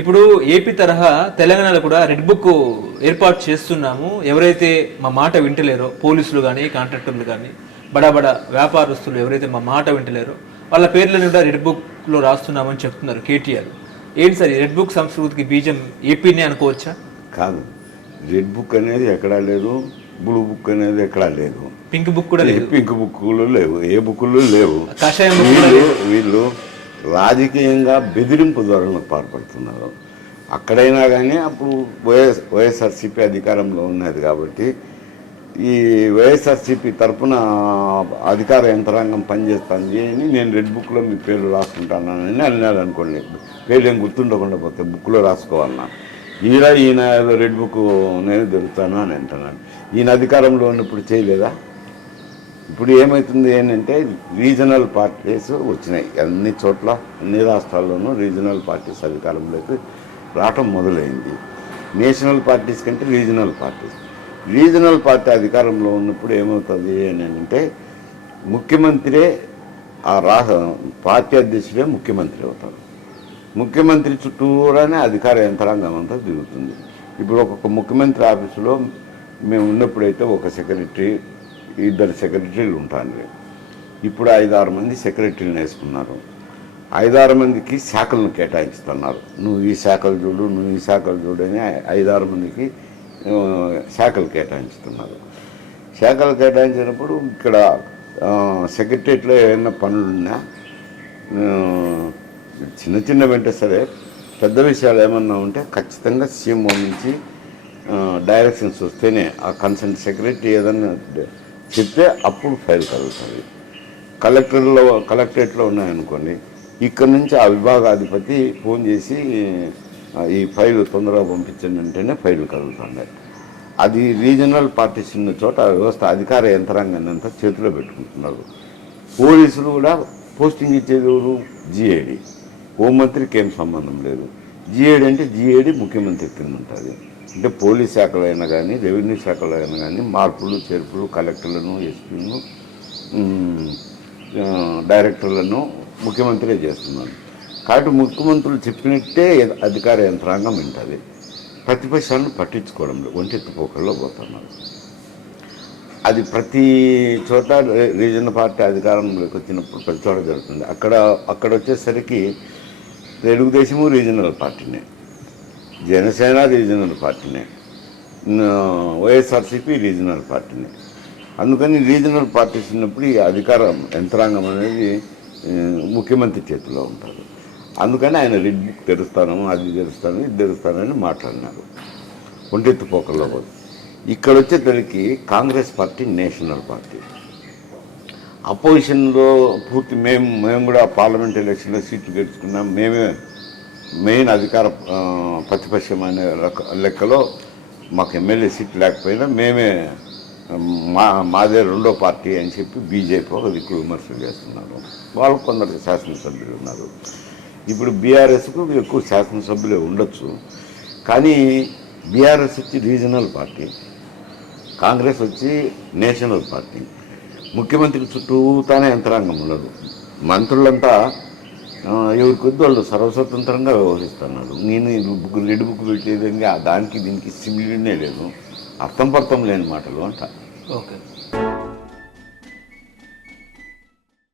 ఇప్పుడు ఏపీ తరహా తెలంగాణలో కూడా రెడ్ బుక్ ఏర్పాటు చేస్తున్నాము. ఎవరైతే మా మాట వింటలేరో పోలీసులు కానీ కాంట్రాక్టర్లు కానీ బడా వ్యాపారస్తులు ఎవరైతే మా మాట వింటలేరో వాళ్ళ పేర్లను కూడా రెడ్ బుక్లో రాస్తున్నామని చెప్తున్నారు కేటీఆర్. ఏంటి సార్ రెడ్ బుక్ సంస్కృతికి బీజం ఏపీనే అనుకోవచ్చా? కాదు, రెడ్ బుక్ అనేది ఎక్కడా లేదు, బ్లూ బుక్ అనేది ఎక్కడా లేదు, పింక్ బుక్ కూడా లేదు, పింక్ బుక్లు లేవు, ఏ బుక్లు లేవు. కషాయం వీళ్ళు రాజకీయంగా బెదిరింపు ధోరణులకు పాల్పడుతున్నారు. అక్కడైనా కానీ అప్పుడు వైఎస్ఆర్సీపీ అధికారంలో ఉన్నది కాబట్టి ఈ వైఎస్ఆర్సీపీ తరఫున అధికార యంత్రాంగం పనిచేస్తుంది అని నేను రెడ్ బుక్లో మీ పేర్లు రాసుకుంటానని అన్నాడు అనుకోండి. పేర్లు ఏం గుర్తుండకుండా పోతే బుక్లో రాసుకోవాలన్నా ఈయన రెడ్ బుక్ నేను దొరుకుతాను అని అంటున్నాను. ఈయన అధికారంలో ఉన్నప్పుడు చేయలేదా? ఇప్పుడు ఏమవుతుంది ఏంటంటే రీజనల్ పార్టీస్ వచ్చినాయి అన్ని చోట్ల, అన్ని రాష్ట్రాల్లోనూ రీజనల్ పార్టీస్ అధికారంలోకి రావటం మొదలైంది. నేషనల్ పార్టీస్ కంటే రీజనల్ పార్టీ అధికారంలో ఉన్నప్పుడు ఏమవుతుంది అని అంటే ముఖ్యమంత్రే పార్టీ అధ్యక్షుడే ముఖ్యమంత్రి అవుతారు. ముఖ్యమంత్రి చుట్టూరానే అధికార యంత్రాంగం అంతా తిరుగుతుంది. ఇప్పుడు ఒక్కొక్క ముఖ్యమంత్రి ఆఫీసులో మేము ఉన్నప్పుడైతే ఒక సెక్రటరీ, 2 సెక్రటరీలు ఉంటారు. ఇప్పుడు 5-6 మంది సెక్రటరీని వేసుకున్నారు. 5-6 మందికి శాఖలను కేటాయిస్తున్నారు. నువ్వు ఈ శాఖలు చూడు అని 5-6 మందికి శాఖలు కేటాయించుతున్నారు. శాఖలు కేటాయించినప్పుడు ఇక్కడ సెక్రటరియట్లో ఏమైనా పనులున్నా చిన్న వెంట సరే, పెద్ద విషయాలు ఏమన్నా ఉంటే ఖచ్చితంగా సీఎంఓ నుంచి డైరెక్షన్స్ వస్తేనే ఆ కన్సర్న్ సెక్రటరీ ఏదన్నా చెప్తే అప్పుడు ఫైల్ కలుగుతుంది. కలెక్టరేట్లో ఉన్నాయనుకోండి, ఇక్కడ నుంచి ఆ విభాగాధిపతి ఫోన్ చేసి ఈ ఫైల్ తొందరగా పంపించండి అంటేనే ఫైల్ కలుగుతుంది. అది రీజనల్ పార్టీస్ ఉన్న చోట వ్యవస్థ అధికార యంత్రాంగాన్ని అంతా చేతిలో పెట్టుకుంటున్నారు. పోలీసులు కూడా పోస్టింగ్ ఇచ్చేది ఎవరు? జిఏడి. హోంమంత్రికి ఏం సంబంధం లేదు. జిఏడి అంటే జిఏడి ముఖ్యమంత్రి కింద ఉంటుంది. అంటే పోలీస్ శాఖలో అయినా కానీ, రెవెన్యూ శాఖలో అయినా కానీ మార్పులు చేర్పులు కలెక్టర్లను, ఎస్పీలను, డైరెక్టర్లను ముఖ్యమంత్రి చేస్తున్నారు. కాబట్టి ముఖ్యమంత్రులు చెప్పినట్టే అధికార యంత్రాంగం వింటుంది. ప్రతిపక్షాలను పట్టించుకోవడం ఒంటెత్తిపోకల్లో పోతున్నారు. అది ప్రతి చోట రీజనల్ పార్టీ అధికారంలోకి వచ్చినప్పుడు ప్రతి చోట జరుగుతుంది. అక్కడ వచ్చేసరికి తెలుగుదేశము రీజనల్ పార్టీనే, జనసేన రీజనల్ పార్టీనే, వైఎస్ఆర్సీపీ రీజనల్ పార్టీనే. అందుకని రీజనల్ పార్టీస్ ఉన్నప్పుడు ఈ అధికార యంత్రాంగం అనేది ముఖ్యమంత్రి చేతిలో ఉంటారు. అందుకని ఆయన రెడ్ బుక్ తెరుస్తాను, అది తెరుస్తాను, ఇది తెరుస్తానని మాట్లాడినారు. ఒంటెత్తిపోకల్లో పోదు. ఇక్కడ వచ్చేసరికి కాంగ్రెస్ పార్టీ నేషనల్ పార్టీ. అపోజిషన్లో పూర్తి మేము కూడా పార్లమెంట్ ఎలక్షన్లో సీట్లు గెలుచుకున్నాం. మేమే మెయిన్ అధికార ప్రతిపక్షం అనే లెక్కలో మాకు ఎమ్మెల్యే సీట్ లేకపోయినా మేమే మాదే రెండో పార్టీ అని చెప్పి బీజేపీ ఒక దిక్కు విమర్శలు చేస్తున్నారు. వాళ్ళు కొందరు శాసనసభ్యులు ఉన్నారు. ఇప్పుడు బీఆర్ఎస్కు ఎక్కువ శాసనసభ్యులే ఉండొచ్చు. కానీ బీఆర్ఎస్ వచ్చి రీజనల్ పార్టీ, కాంగ్రెస్ వచ్చి నేషనల్ పార్టీ. ముఖ్యమంత్రికి చుట్టూతానే యంత్రాంగం ఉండదు. మంత్రులంతా ఎవరి కొద్ది వాళ్ళు సర్వస్వతంత్రంగా వ్యవహరిస్తున్నారు. నేను రెడ్ బుక్ పెట్టేదంగా దానికి దీనికి సిమిలీనే లేదు, అర్థం పర్థం లేని మాటలు అంట. ఓకే.